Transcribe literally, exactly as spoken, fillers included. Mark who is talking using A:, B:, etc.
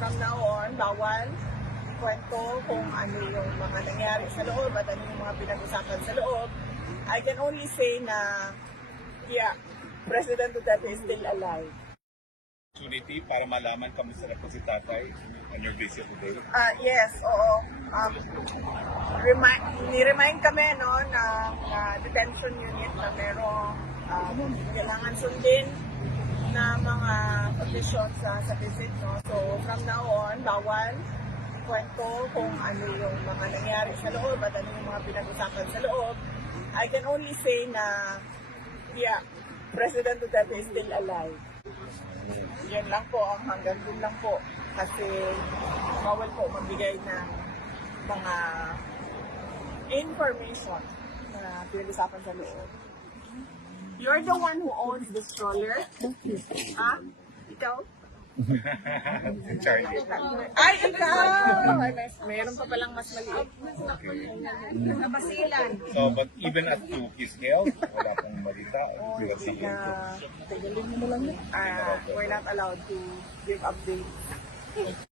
A: from now on, bawal kwento kung ano yung mga nangyari sa loob at ano yung mga pinag-usapan sa loob. I can only say na, yeah, President Duterte is still alive.
B: Opportunity para malaman kamusta na po si tatay on your visit today?
A: Ah, yes, oo. Um, remind, ni-remind kami no, na, na detention unit na merong um, kailangan sundin na mga conditions sa, sa visit. No? So, from now on, bawal kwento kung ano yung mga nangyari sa loob at ano yung mga pinag-usapan sa loob. I can only say na, yeah, President Duterte is still alive. Yan lang po, ang hanggang dun lang po. Kasi bawal po magbigay ng mga information na pinag-usapan sa loob. You're the one who owns the stroller? Ha? Ikaw?
B: Si Charlie.
A: Ay, ikaw! Ay, may, mayroon pa palang mas maliit. Nabasilan.
B: So, but even at two kiss nails, wala pong malita.
A: Oh,
B: Because
A: sige
B: he-
A: na. Tagalin mo na lang yun. Ah, we're not allowed to give updates.